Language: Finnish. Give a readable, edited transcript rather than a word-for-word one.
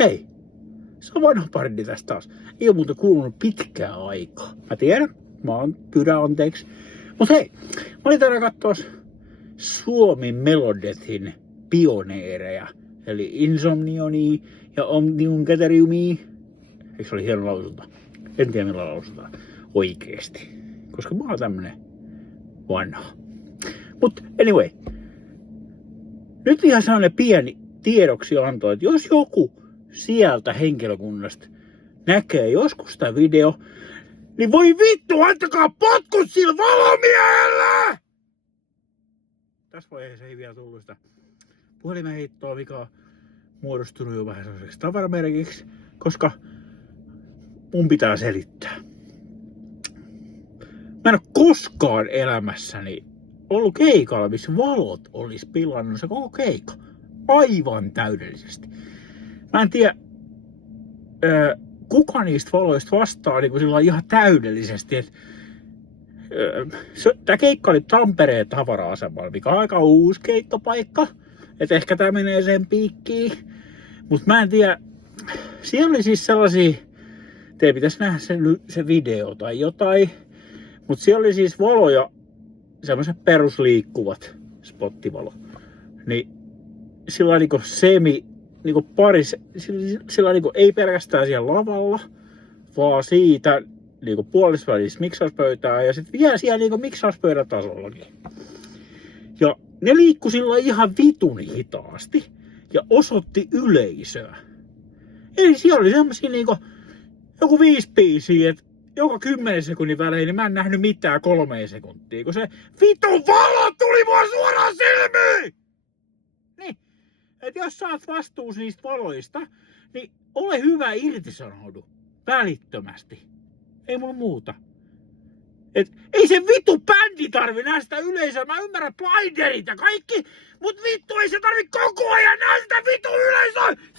hei, se on vanha pardi tästä taas. Ei oo muuten kuulunut pitkään aikaa. Mä tiedän, pyydän anteeksi. Mut hei, mä olin täällä kattoos Suomi Melodethin pioneereja. Eli Insomnioni ja Omnium Cateriumi. Eikö se oli hieno lausunta? En tiedä millä lausutaan oikeesti. Koska mä oon tämmönen vanha. Mut anyway. Nyt ihan sellainen pieni tiedoksianto, että jos joku sieltä henkilökunnasta näkee joskus tää video, niin voi vittu, antakaa potkut sillä valomiehellä! Tässä vaiheessa ei vielä tullut sitä puhelimen heittoa, mikä on muodostunut jo vähän sellaiseksi tavaramerkiksi, koska mun pitää selittää. Mä en oo koskaan elämässäni ollut keikalla, missä valot olis pilannut se koko keikka. Aivan täydellisesti. Mä en tiedä, kuka niistä valoista vastaa niin sillä ihan täydellisesti. Tää keikka oli Tampereen tavara-asemalla, mikä on aika uusi keikkapaikka. Et ehkä tää menee sen piikkiin. Mut mä en tiedä, siellä oli siis sellaisia, teidän pitäisi nähdä se video tai jotain. Mut siellä oli siis valoja, semmoiset perusliikkuvat spottivalo. Niin sillä niinku niinku paris, sillä niinku ei pelkästään siellä lavalla, vaan siitä niinku puolesvälissä miksauspöytää ja sitten vielä siellä niinku miksauspöydän tasollakin. Ja ne liikkui sillä ihan vitun hitaasti ja osoitti yleisöä. Eli siellä oli semmosia niinku joku 5 biisiä, että joka 10 sekunnin välein, niin mä en nähnyt mitään 3 sekuntia, kun se vitun valo tuli mua suoraan silmiin! Niin, että jos saat vastuus niistä valoista, niin ole hyvä, irtisanoudu välittömästi. Ei mulla muuta. Et ei se vittu bändi tarvi nähdä sitä yleisöä, mä ymmärrän blinderit ja kaikki, mut vittu ei se tarvi koko ajan nähdä sitä vittu yleisöä!